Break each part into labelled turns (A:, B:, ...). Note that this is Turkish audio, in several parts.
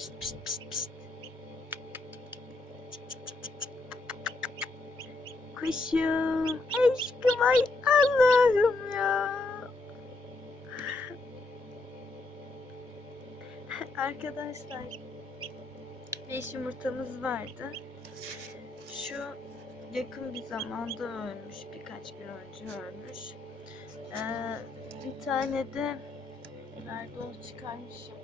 A: Psst, psst, psst. Kuşum. Aşkım ay Allah'ım ya. Arkadaşlar. Beş yumurtamız vardı. Şu yakın bir zamanda ölmüş. Birkaç gün önce ölmüş. Ee, bir tane de nerede onu çıkarmışım.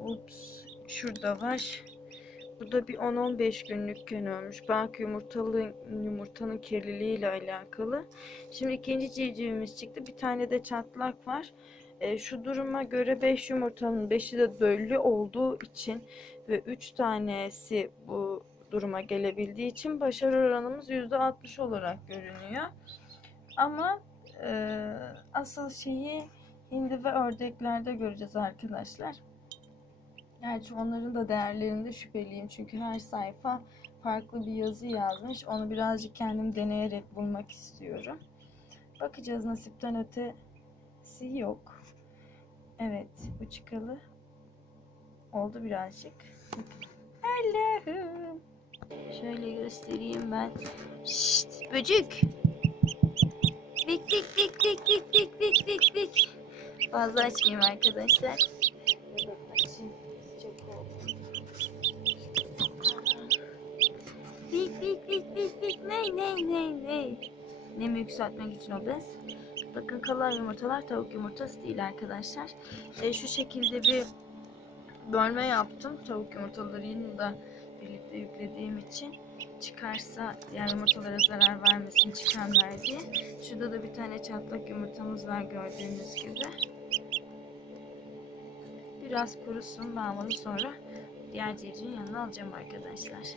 A: Ups. Şurada var. Bu da bir 10-15 günlükken ölmüş. Belki yumurtalı, yumurtanın kirliliğiyle alakalı. Şimdi ikinci civcivimiz çıktı. Bir tane de çatlak var. E, şu duruma göre 5 yumurtanın 5'i de döllü olduğu için ve 3 tanesi bu duruma gelebildiği için başarı oranımız %60 olarak görünüyor. Ama e, asıl şeyi hindi ve ördeklerde göreceğiz arkadaşlar. Gerçi onların da değerlerinde şüpheliyim. Çünkü her sayfa farklı bir yazı yazmış. Onu birazcık kendim deneyerek bulmak istiyorum. Bakacağız nasipten ötesi yok. Evet bu çıkalı. Oldu birazcık. Allah'ım. Şöyle göstereyim ben. Şşt böcük. Vik vik vik vik vik vik vik vik vik. Fazla açmayayım arkadaşlar. Ney ney ney ney. Nemi yükseltmek için obez. Bakın kalan yumurtalar tavuk yumurtası değil arkadaşlar. E, şu şekilde bir bölme yaptım. Tavuk yumurtalarını da birlikte yüklediğim için çıkarsa diğer yumurtalara zarar vermesin çıkanlar diye. Şurada da bir tane çatlak yumurtamız var gördüğünüz gibi. Biraz kurusun ben bunu sonra diğer civcivin yanına alacağım arkadaşlar.